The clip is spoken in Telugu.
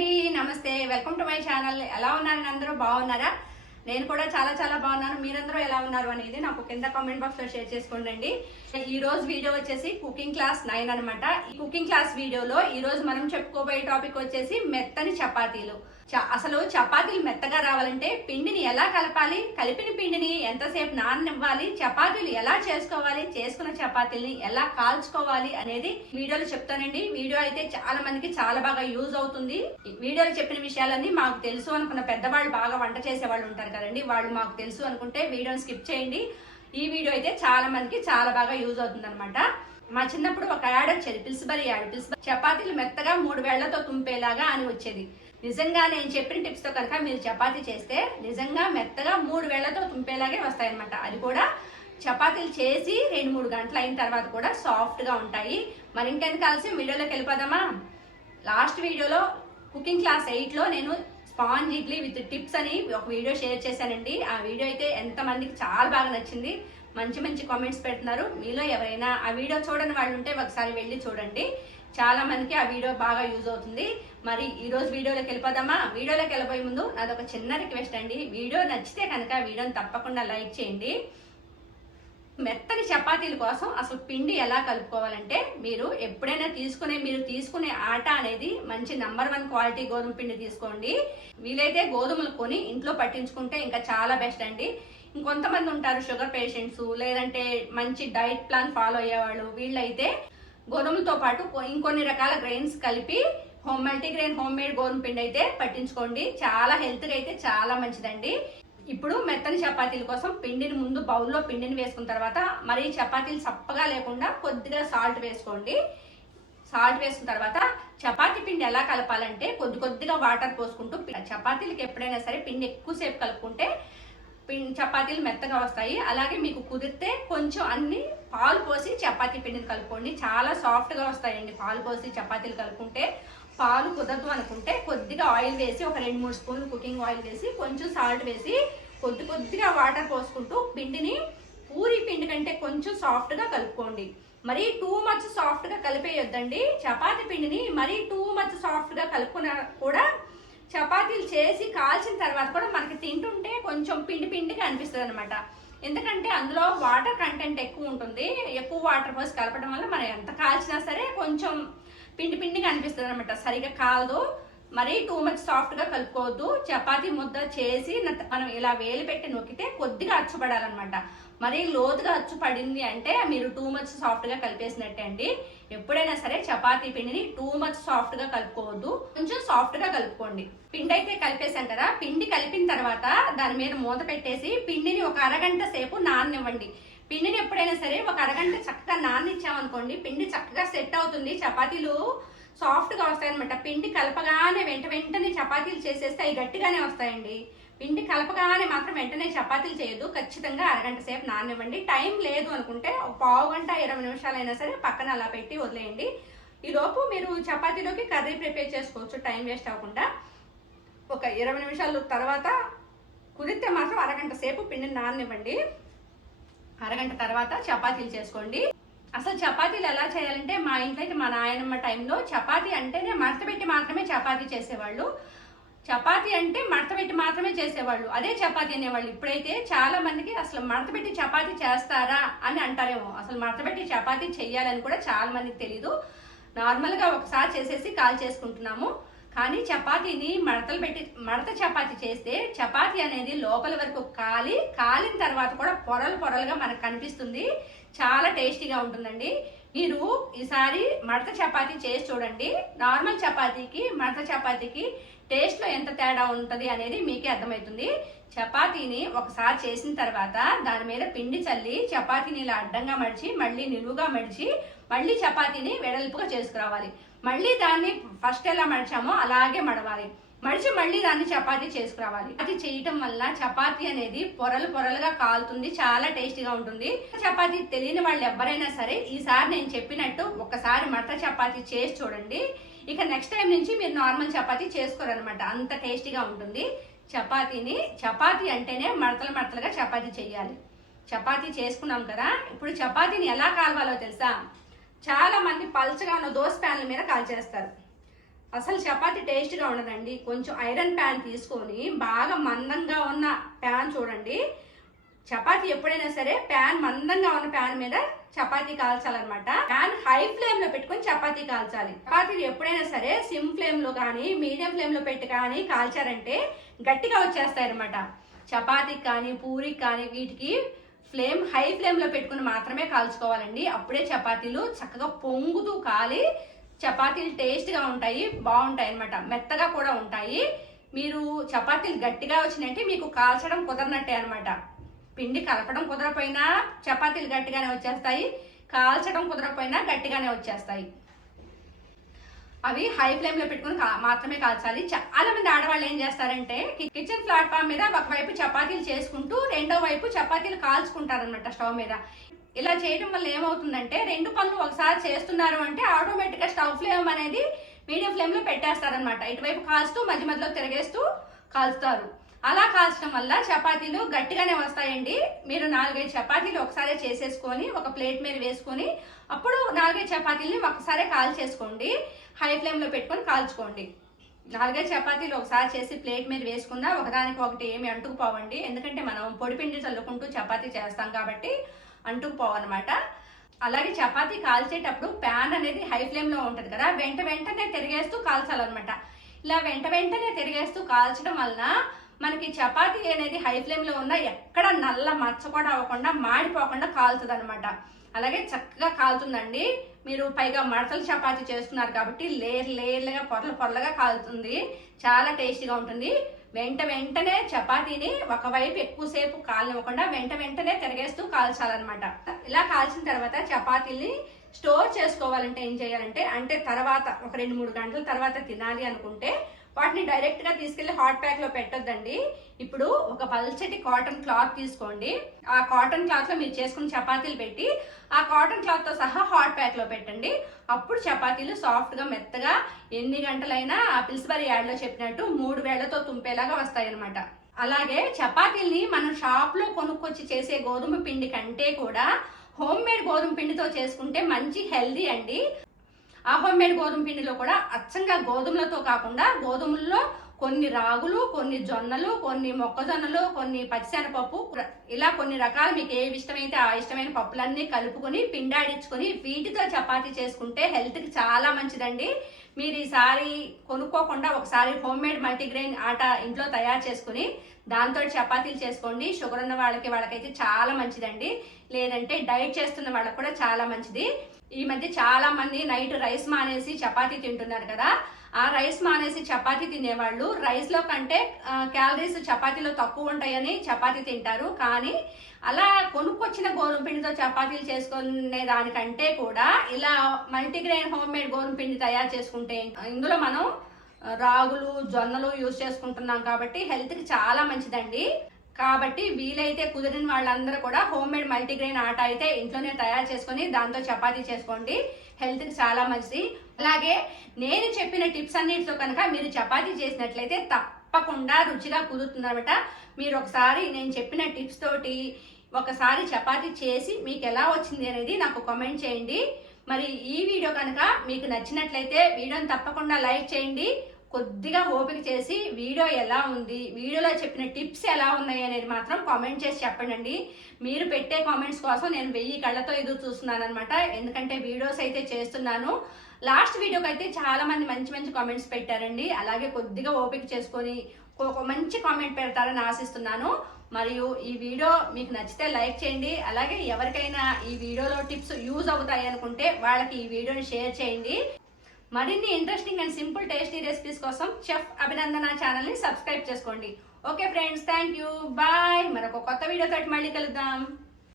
అండి నమస్తే. వెల్కమ్ టు మై ఛానల్ ఎలా ఉన్నారు? అందరూ బాగున్నారా? నేను కూడా చాలా చాలా బాగున్నాను. మీరందరూ ఎలా ఉన్నారు అనేది నాకు కింద కామెంట్ బాక్స్లో షేర్ చేసుకోండి ఈ రోజు వీడియో వచ్చేసి కుకింగ్ క్లాస్ నైన్ అనమాట ఈ కుకింగ్ క్లాస్ వీడియోలో ఈ రోజు మనం చెప్పుకోబోయే టాపిక్ వచ్చేసి మెత్తని చపాతీలు. అసలు చపాతీలు మెత్తగా రావాలంటే పిండిని ఎలా కలపాలి? కలిపిన పిండిని ఎంతసేపు నాననివ్వాలి? చపాతీలు ఎలా చేసుకోవాలి? చేసుకున్న చపాతీల్ని ఎలా కాల్చుకోవాలి అనేది వీడియోలో చెప్తానండి. వీడియో అయితే చాలా మందికి చాలా బాగా యూజ్ అవుతుంది. వీడియోలో చెప్పిన విషయాలన్నీ మాకు తెలుసు అనుకున్న పెద్దవాళ్ళు బాగా వంట చేసే వాళ్ళు ఉంటారు కదండి. వాళ్ళు మాకు తెలుసు అనుకుంటే వీడియోని స్కిప్ చేయండి. ఈ వీడియో అయితే చాలా మందికి చాలా బాగా యూజ్ అవుతుంది అనమాట మా చిన్నప్పుడు ఒక యాడ్ వచ్చేది పిల్స్బరీ యాడ్ పిల్స్బరీ చపాతీలు మెత్తగా మూడు వేళ్ళతో తుంపేలాగా అని వచ్చేది. నిజంగా నేను చెప్పిన టిప్స్తో కనుక మీరు చపాతీ చేస్తే నిజంగా మెత్తగా మూడు వేళ్ళతో తుంపేలాగే వస్తాయన్నమాట. అది కూడా చపాతీలు చేసి రెండు మూడు గంటలు అయిన తర్వాత కూడా సాఫ్ట్గా ఉంటాయి. మరి ఇంకెంత కలిసి వీడియోలోకి వెళ్ళిపోదామా? లాస్ట్ వీడియోలో కుకింగ్ క్లాస్ ఎయిట్లో నేను స్పాంజ్ ఇడ్లీ విత్ టిప్స్ అని ఒక వీడియో షేర్ చేశానండి. ఆ వీడియో అయితే ఎంతమందికి చాలా బాగా నచ్చింది. మంచి మంచి కామెంట్స్ పెడుతున్నారు. మీలో ఎవరైనా ఆ వీడియో చూడని వాళ్ళు ఉంటే ఒకసారి వెళ్ళి చూడండి. చాలా మందికి ఆ వీడియో బాగా యూజ్ అవుతుంది. మరి ఈరోజు వీడియోలోకి వెళ్ళిపోదామా? వీడియోలోకి వెళ్ళిపోయే ముందు నాది ఒక చిన్న రిక్వెస్ట్ అండి. వీడియో నచ్చితే కనుక వీడియోని తప్పకుండా లైక్ చేయండి. మెత్తని చపాతీల కోసం అసలు పిండి ఎలా కలుపుకోవాలంటే మీరు ఎప్పుడైనా తీసుకునే మీరు తీసుకునే ఆట అనేది మంచి నంబర్ వన్ క్వాలిటీ గోధుమ పిండి తీసుకోండి. వీలైతే గోధుమలు కొని ఇంట్లో పట్టించుకుంటే ఇంకా చాలా బెస్ట్ అండి. ఇంకొంతమంది ఉంటారు షుగర్ పేషెంట్స్ లేదంటే మంచి డైట్ ప్లాన్ ఫాలో అయ్యేవాళ్ళు. వీళ్ళైతే గోధుమలతో పాటు ఇంకొన్ని రకాల గ్రెయిన్స్ కలిపి హోమ్ మల్టీగ్రెయిన్ హోమ్ మేడ్ గోధుమ పిండి అయితే పట్టించుకోండి. చాలా హెల్త్గా అయితే చాలా మంచిదండి. ఇప్పుడు మెత్తని చపాతీల కోసం పిండిని ముందు బౌల్లో పిండిని వేసుకున్న తర్వాత మరి చపాతీలు చప్పగా లేకుండా కొద్దిగా సాల్ట్ వేసుకోండి. సాల్ట్ వేసుకున్న తర్వాత చపాతీ పిండి ఎలా కలపాలంటే కొద్ది కొద్దిగా వాటర్ పోసుకుంటూ చపాతీలకు చపాతీలకి ఎప్పుడైనా సరే పిండి ఎక్కువసేపు కలుపుకుంటే చపాతీలు మెత్తగా వస్తాయి. అలాగే మీకు కుదిరితే కొంచెం అన్ని పాలు పోసి చపాతీ పిండిని కలుపుకోండి. చాలా సాఫ్ట్గా వస్తాయండి పాలు పోసి చపాతీలు కలుపుకుంటే. పాలు కుదరదు అనుకుంటే కొద్దిగా ఆయిల్ వేసి ఒక రెండు మూడు స్పూన్లు కుకింగ్ ఆయిల్ వేసి కొంచెం సాల్ట్ వేసి కొద్ది కొద్దిగా వాటర్ పోసుకుంటూ పిండిని పూరి పిండి కంటే కొంచెం సాఫ్ట్గా కలుపుకోండి. మరీ టూ మచ్ సాఫ్ట్గా కలిపేయొద్దండి. చపాతీ పిండిని మరీ టూ మచ్ సాఫ్ట్గా కలుపుకున్న కూడా చపాతీలు చేసి కాల్చిన తర్వాత కూడా మనకి తింటుంటే కొంచెం పిండి పిండిగా అనిపిస్తుంది అనమాట ఎందుకంటే అందులో వాటర్ కంటెంట్ ఎక్కువ ఉంటుంది. ఎక్కువ వాటర్ పోసి కలపడం వల్ల మనం ఎంత కాల్చినా సరే కొంచెం పిండి పిండిగా అనిపిస్తుంది అనమాట సరిగా కాలదు. మరీ టూ మచ్ సాఫ్ట్గా కలుపుకోవద్దు. చపాతీ ముద్ద చేసి మనం ఇలా వేలు పెట్టి నొక్కితే కొద్దిగా అచ్చుపడాలన్నమాట. మరీ లోతుగా అచ్చు పడింది అంటే మీరు టూ మచ్ సాఫ్ట్గా కలిపేసినట్టే అండి. ఎప్పుడైనా సరే చపాతీ పిండిని టూ మచ్ సాఫ్ట్గా కలుపుకోవద్దు. కొంచెం సాఫ్ట్గా కలుపుకోండి. పిండి అయితే కలిపేసాం కదా పిండి కలిపిన తర్వాత దాని మీద మూత పెట్టేసి పిండిని ఒక అరగంట సేపు నాననివ్వండి. పిండిని ఎప్పుడైనా సరే ఒక అరగంట చక్కగా నాననిచ్చామనుకోండి పిండి చక్కగా సెట్ అవుతుంది. చపాతీలు సాఫ్ట్గా వస్తాయన్నమాట పిండి కలపగానే వెంట వెంటనే చపాతీలు చేసేస్తే అవి గట్టిగానే వస్తాయండి. పిండి కలపగానే మాత్రం వెంటనే చపాతీలు చేయొద్దు. ఖచ్చితంగా అరగంట సేపు నాననివ్వండి. టైం లేదు అనుకుంటే ఒక పావు గంట ఇరవై నిమిషాలైనా సరే పక్కన అలా పెట్టి వదిలేయండి. ఈలోపు మీరు చపాతీలోకి కర్రీ ప్రిపేర్ చేసుకోవచ్చు. టైం వేస్ట్ అవ్వకుండా. ఒక ఇరవై నిమిషాల తర్వాత కుదిరితే మాత్రం అరగంట సేపు పిండిని నాననివ్వండి. అరగంట తర్వాత చపాతీలు చేసుకోండి. అసలు చపాతీలు ఎలా చేయాలంటే మా ఇంట్లో అయితే మా నాయనమ్మ టైంలో చపాతీ అంటేనే మడత పెట్టి మాత్రమే చపాతీ చేసేవాళ్ళు. చపాతీ అంటే మడత పెట్టి మాత్రమే చేసేవాళ్ళు. అదే చపాతీ అనేవాళ్ళు. ఇప్పుడైతే చాలా మందికి అసలు మడత పెట్టి చపాతీ చేస్తారా అని అంటారేమో. అసలు మడత పెట్టి చపాతీ చెయ్యాలని కూడా చాలా మందికి తెలీదు. నార్మల్గా ఒకసారి చేసేసి కాల్ చేసుకుంటున్నాము. కానీ చపాతీని మడతలు పెట్టి మడత చపాతీ చేస్తే చపాతీ అనేది లోపల వరకు కాలి కాలిన తర్వాత కూడా పొరలు పొరలుగా మనకు కనిపిస్తుంది. చాలా టేస్టీగా ఉంటుందండి. మీరు ఈసారి మడత చపాతీ చేసి చూడండి. నార్మల్ చపాతీకి మడత చపాతీకి టేస్ట్లో ఎంత తేడా ఉంటుంది అనేది మీకే అర్థమవుతుంది. చపాతీని ఒకసారి చేసిన తర్వాత దాని మీద పిండి చల్లి చపాతీని ఇలా అడ్డంగా మడిచి మళ్ళీ నిలువుగా మడిచి మళ్ళీ చపాతీని వెడల్పుగా చేసుకురావాలి. మళ్ళీ దాన్ని ఫస్ట్ ఎలా మడిచామో అలాగే మడవాలి. మడిచి మళ్ళీ దాన్ని చపాతి చేసుకురావాలి. అది చేయటం వల్ల చపాతి అనేది పొరలు పొరలుగా కాలుతుంది చాలా టేస్టీగా ఉంటుంది. చపాతి తెలియని వాళ్ళు ఎవరైనా సరే ఈసారి నేను చెప్పినట్టు ఒకసారి మడత చపాతి చేసి చూడండి. ఇక నెక్స్ట్ టైం నుంచి మీరు నార్మల్ చపాతి చేసుకోరనమాట అంత టేస్టీగా ఉంటుంది. చపాతీని చపాతీ అంటేనే మడతలు మడతలుగా చపాతీ చేయాలి. చపాతీ చేసుకున్నాం కదా ఇప్పుడు చపాతీని ఎలా కాలవాలో తెలుసా? చాలా మంది పల్చగా ఉన్న దోశ ప్యాన్ల మీద కాల్చేస్తారు. అసలు చపాతి టేస్ట్గా ఉండదండి. కొంచెం ఐరన్ ప్యాన్ తీసుకొని బాగా మందంగా ఉన్న ప్యాన్ చూడండి. చపాతి ఎప్పుడైనా సరే ప్యాన్ మందంగా ఉన్న ప్యాన్ మీద చపాతీ కాల్చాలన్నమాట. ప్యాన్ హై ఫ్లేమ్లో పెట్టుకొని చపాతీ కాల్చాలి. చపాతీలు ఎప్పుడైనా సరే సిమ్ ఫ్లేమ్లో కానీ మీడియం ఫ్లేమ్లో పెట్టి కానీ కాల్చారంటే గట్టిగా వచ్చేస్తాయి అనమాట చపాతీకి కానీ పూరికి కానీ వీటికి ఫ్లేమ్ హై ఫ్లేమ్లో పెట్టుకుని మాత్రమే కాల్చుకోవాలండి. అప్పుడే చపాతీలు చక్కగా పొంగుతూ కాలి చపాతీలు టేస్ట్గా ఉంటాయి బాగుంటాయి అనమాట మెత్తగా కూడా ఉంటాయి. మీరు చపాతీలు గట్టిగా వచ్చినాయంటే మీకు కాల్చడం కుదరనట్టే అనమాట పిండి కలపడం కుదరపోయినా చపాతీలు గట్టిగానే వచ్చేస్తాయి. కాల్చడం కుదరపోయినా గట్టిగానే వచ్చేస్తాయి. అవి హై ఫ్లేమ్లో పెట్టుకుని మాత్రమే కాల్చాలి. చాలా మంది ఆడవాళ్ళు ఏం చేస్తారంటే కిచెన్ ప్లాట్ఫామ్ మీద ఒకవైపు చపాతీలు చేసుకుంటూ రెండో వైపు చపాతీలు కాల్చుకుంటారనమాట స్టవ్ మీద. ఇలా చేయడం వల్ల ఏమవుతుందంటే రెండు పనులు ఒకసారి చేస్తున్నారు అంటే ఆటోమేటిక్గా స్టవ్ ఫ్లేమ్ అనేది మీడియం ఫ్లేమ్లో పెట్టేస్తారనమాట ఇటువైపు కాల్చుతూ మధ్య మధ్యలో తిరగేస్తూ కాల్చుతారు. అలా కాల్చడం వల్ల చపాతీలు గట్టిగానే వస్తాయండి. మీరు నాలుగైదు చపాతీలు ఒకసారి చేసేసుకొని ఒక ప్లేట్ మీద వేసుకొని అప్పుడు నాలుగైదు చపాతీలని ఒకసారి కాల్ చేసుకోండి. హై ఫ్లేమ్లో పెట్టుకొని కాల్చుకోండి. నాలుగైదు చపాతీలు ఒకసారి చేసి ప్లేట్ మీద వేసుకున్నా ఒకదానికి ఒకటి ఏమి అంటుకుపోవండి. ఎందుకంటే మనం పొడిపిండి చల్లుకుంటూ చపాతీ చేస్తాం కాబట్టి అంటుకుపోవన్నమాట అలాగే చపాతీ కాల్చేటప్పుడు ప్యాన్ అనేది హై ఫ్లేమ్లో ఉంటుంది కదా వెంట వెంటనే తిరిగేస్తూ కాల్చాలన్నమాట. ఇలా వెంట వెంటనే తిరిగేస్తూ కాల్చడం వలన మనకి చపాతీ అనేది హై ఫ్లేమ్లో ఉన్న ఎక్కడ నల్ల మచ్చ కూడా అవ్వకుండా మాడిపోకుండా కాలుతుంది అనమాట అలాగే చక్కగా కాలుతుందండి. మీరు పైగా మడతలు చపాతీ చేస్తున్నారు కాబట్టి లేర్ లేర్లుగా పొరలు పొరలుగా కాలుతుంది. చాలా టేస్టీగా ఉంటుంది. వెంట వెంటనే చపాతీని ఒకవైపు ఎక్కువసేపు కాలనివ్వకుండా వెంట వెంటనే తిరగేస్తూ కాల్చాలన్నమాట. ఇలా కాల్చిన తర్వాత చపాతీని స్టోర్ చేసుకోవాలంటే ఏం చేయాలంటే అంటే తర్వాత ఒక రెండు మూడు గంటల తర్వాత తినాలి అనుకుంటే వాటిని డైరెక్ట్గా తీసుకెళ్ళి హాట్ ప్యాక్లో పెట్టొద్దండి. ఇప్పుడు ఒక పల్చటి కాటన్ క్లాత్ తీసుకోండి. ఆ కాటన్ క్లాత్లో మీరు చేసుకున్న చపాతీలు పెట్టి ఆ కాటన్ క్లాత్తో సహా హాట్ ప్యాక్లో పెట్టండి. అప్పుడు చపాతీలు సాఫ్ట్గా మెత్తగా ఎన్ని గంటలైనా ఆ పిల్స్బరీ యాడ్లో చెప్పినట్టు మూడు వేళ్ళతో తుంపేలాగా వస్తాయి అనమాట అలాగే చపాతీల్ని మనం షాప్లో కొనుక్కొచ్చి చేసే గోధుమ పిండి కంటే కూడా హోమ్ మేడ్ గోధుమ పిండితో చేసుకుంటే మంచి హెల్దీ అండి. ఆ హోమ్ మేడ్ గోధుమ పిండిలో కూడా అచ్చంగా గోధుమలతో కాకుండా గోధుమల్లో కొన్ని రాగులు కొన్ని జొన్నలు కొన్ని మొక్కజొన్నలు కొన్ని పచ్చిశనపప్పు ఇలా కొన్ని రకాలు మీకు ఏ ఇష్టమైతే ఆ ఇష్టమైన పప్పులన్నీ కలుపుకొని పిండాడించుకొని వీటితో చపాతీ చేసుకుంటే హెల్త్కి చాలా మంచిదండి. మీరు ఈసారి కొనుక్కోకుండా ఒకసారి హోమ్ మేడ్ మల్టీగ్రెయిన్ ఆట ఇంట్లో తయారు చేసుకుని దాంతో చపాతీలు చేసుకోండి. షుగర్ ఉన్న వాళ్ళకి వాళ్ళకైతే చాలా మంచిదండి. లేదంటే డైట్ చేస్తున్న వాళ్ళకి కూడా చాలా మంచిది. ఈ మధ్య చాలా మంది నైట్ రైస్ మానేసి చపాతీ తింటున్నారు కదా. ఆ రైస్ మానేసి చపాతీ తినేవాళ్ళు. రైస్లో కంటే క్యాలరీస్ చపాతీలో తక్కువ ఉంటాయని చపాతీ తింటారు. కానీ అలా కొనుక్కొచ్చిన గోధుమ పిండితో చపాతీలు చేసుకునే దానికంటే కూడా ఇలా మల్టీగ్రెయిన్ హోమ్ మేడ్ గోధుమ పిండి తయారు చేసుకుంటే ఇందులో మనం రాగులు జొన్నలు యూజ్ చేసుకుంటున్నాం కాబట్టి హెల్త్కి చాలా మంచిదండి. కాబట్టి వీలైతే కుదిరిన వాళ్ళందరూ కూడా హోమ్ మేడ్ మల్టీగ్రెయిన్ ఆట అయితే ఇంట్లోనే తయారు చేసుకొని దాంతో చపాతీ చేసుకోండి. హెల్త్కి చాలా మంచిది. అలాగే నేను చెప్పిన టిప్స్ అన్నిటితో కనుక మీరు చపాతీ చేసినట్లయితే తప్పకుండా రుచిగా కుదురుతుందనమాట మీరు ఒకసారి నేను చెప్పిన టిప్స్ తోటి ఒకసారి చపాతీ చేసి మీకు ఎలా వచ్చింది అనేది నాకు కామెంట్ చేయండి. మరి ఈ వీడియో కనుక మీకు నచ్చినట్లయితే వీడియోని తప్పకుండా లైక్ చేయండి. కొద్దిగా ఓపిక చేసి వీడియో ఎలా ఉంది వీడియోలో చెప్పిన టిప్స్ ఎలా ఉన్నాయి అనేది మాత్రం కామెంట్ చేసి చెప్పండి మీరు పెట్టే కామెంట్స్ కోసం నేను వెయ్యి కళ్ళతో ఎదురు చూస్తున్నాను అనమాట ఎందుకంటే వీడియోస్ అయితే చేస్తున్నాను. లాస్ట్ వీడియోకి అయితే చాలా మంది మంచి మంచి కామెంట్స్ పెట్టారండి. అలాగే కొద్దిగా ఓపిక చేసుకొని ఒక మంచి కామెంట్ పెడతారని ఆశిస్తున్నాను. మరియు ఈ వీడియో మీకు నచ్చితే లైక్ చేయండి. అలాగే ఎవరికైనా ఈ వీడియోలో టిప్స్ యూజ్ అవుతాయి అనుకుంటే వాళ్ళకి ఈ వీడియోని షేర్ చేయండి. మరిన్ని interesting and simple tasty recipes కోసం చెఫ్ అభినందన ఛానల్ని సబ్స్క్రైబ్ చేసుకోండి. Okay friends thank you bye మరొక కొత్త వీడియోతో మళ్ళీ కలుద్దాం.